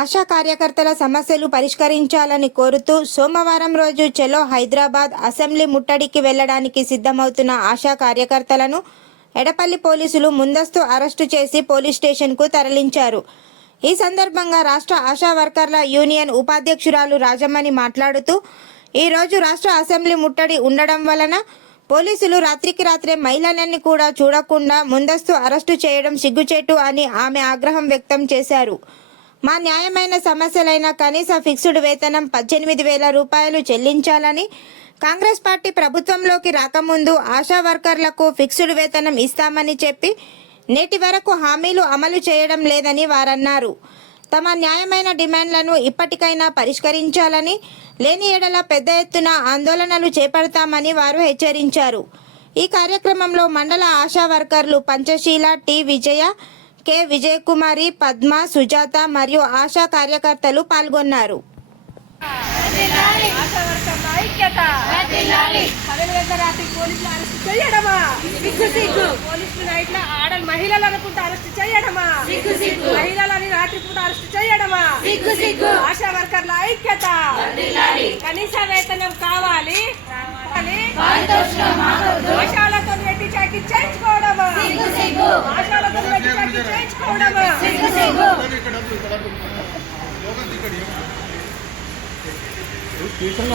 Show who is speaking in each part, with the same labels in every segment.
Speaker 1: ఆశా కార్యకర్తల సమస్యలు పరిష్కరించాలని కోరుతూ సోమవారం రోజు చెలో హైదరాబాద్ అసెంబ్లీ ముట్టడికి వెళ్ళడానికి సిద్ధమవుతున్న ఆశా కార్యకర్తలను ఎడపల్లి పోలీసులు ముందస్తు అరెస్టు చేసి పోలీస్ స్టేషన్కు తరలించారు. ఈ సందర్భంగా రాష్ట్ర ఆశా వర్కర్ల యూనియన్ ఉపాధ్యక్షురాలు రాజమ్మని మాట్లాడుతూ ఈరోజు రాష్ట్ర అసెంబ్లీ ముట్టడి ఉండడం వలన పోలీసులు రాత్రికి రాత్రే మహిళలన్నీ కూడా చూడకుండా ముందస్తు అరెస్టు చేయడం సిగ్గుచేటు అని ఆమె ఆగ్రహం వ్యక్తం చేశారు. మా న్యాయమైన సమస్యలైన కనీస ఫిక్స్డ్ వేతనం పద్దెనిమిది వేల రూపాయలు చెల్లించాలని కాంగ్రెస్ పార్టీ ప్రభుత్వంలోకి రాకముందు ఆశా వర్కర్లకు ఫిక్స్డ్ వేతనం ఇస్తామని చెప్పి నేటి వరకు హామీలు అమలు చేయడం లేదని వారన్నారు. తమ న్యాయమైన డిమాండ్లను ఇప్పటికైనా పరిష్కరించాలని లేని ఎడల పెద్ద ఎత్తున ఆందోళనలు చేపడతామని వారు హెచ్చరించారు. ఈ కార్యక్రమంలో మండల ఆశా వర్కర్లు పంచశీల టి విజయ కె విజయకుమారి పద్మ సుజాత మరియు ఆశా కార్యకర్తలు పాల్గొన్నారు
Speaker 2: ఆశా చేయడమా పోలీసులు ఆడ మహిళలు అనుకుంటే అరెస్ట్ చేయడమా మహిళలని రాత్రి పూట అరెస్ట్ చేయడమా ఆశా వర్కర్ల ఐక్యత కనీస వేతనం కావాలి కావాలి. ఆశాలతో ఆశాలతో చేయించుకోవడమా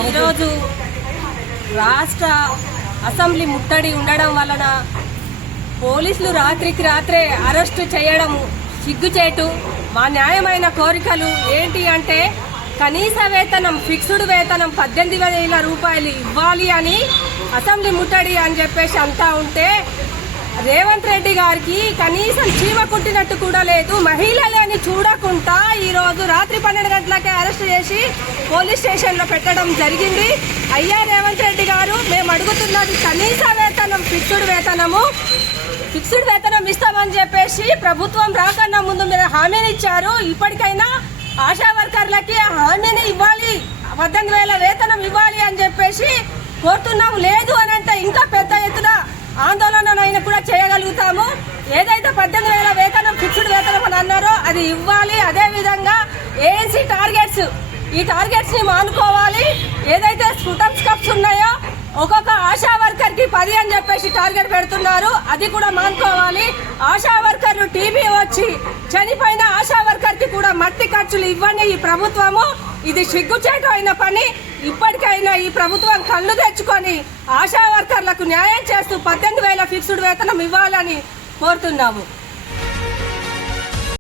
Speaker 3: ఈరోజు రాష్ట్ర అసెంబ్లీ ముట్టడి ఉండడం వలన పోలీసులు రాత్రికి రాత్రే అరెస్టు చేయడం సిగ్గుచేటు. మా న్యాయమైన కోరికలు ఏంటి అంటే కనీస వేతనం ఫిక్స్డ్ వేతనం పద్దెనిమిది వేల రూపాయలు ఇవ్వాలి అని అసెంబ్లీ ముట్టడి అని చెప్పేసి అంతా ఉంటే రేవంత్ రెడ్డి గారికి కనీసం చీమ కుట్టినట్టు కూడా లేదు. మహిళలని చూడకుండా ఈ రోజు రాత్రి పన్నెండు గంటలకే అరెస్ట్ చేసి పోలీస్ స్టేషన్లో పెట్టడం జరిగింది. అయ్యా రేవంత్ రెడ్డి గారు మేము అడుగుతున్నది కనీస వేతనం ఫిక్స్డ్ వేతనము. ఫిక్స్డ్ వేతనం ఇస్తామని చెప్పేసి ప్రభుత్వం రాకన్నా ముందు మీరు హామీని ఇచ్చారు. ఇప్పటికైనా ఆశా వర్కర్లకి హామీని ఇవ్వాలి. పద్దెనిమిది వేల వేతనం ఇవ్వాలి అని చెప్పేసి కోరుతున్నాం లేదు అని అంటే ఇంకా పెద్ద ఎత్తున ఆందోళననైనా కూడా చేయగలుగుతాము. ఏదైతే పద్దెనిమిది వేల వేతనం ఫిక్స్డ్ వేతనం అని అన్నారో అది ఇవ్వాలి. అదే విధంగా ఏఎన్సీ టార్గెట్స్ ఈ టార్గెట్స్ని మానుకోవాలి. ఏదైతే స్కూటమ్స్ కప్స్ ఉన్నాయో ఒక్కొక్క ఆశా వర్కర్కి పది అని చెప్పేసి టార్గెట్ పెడుతున్నారు. అది కూడా మానుకోవాలి. ఆశా వర్కర్లు టీబీ వచ్చి చనిపోయిన ఆశా వర్కర్కి కూడా మట్టి ఖర్చులు ఇవ్వండి ఈ ప్రభుత్వము. ఇది సిగ్గుచేటు అయిన పని. ఇప్పటికైనా ఈ ప్రభుత్వం కళ్ళు తెచ్చుకొని ఆశా వర్కర్లకు న్యాయం చేస్తూ పద్దెనిమిది వేల ఫిక్స్డ్ వేతనం ఇవ్వాలని కోరుతున్నాము.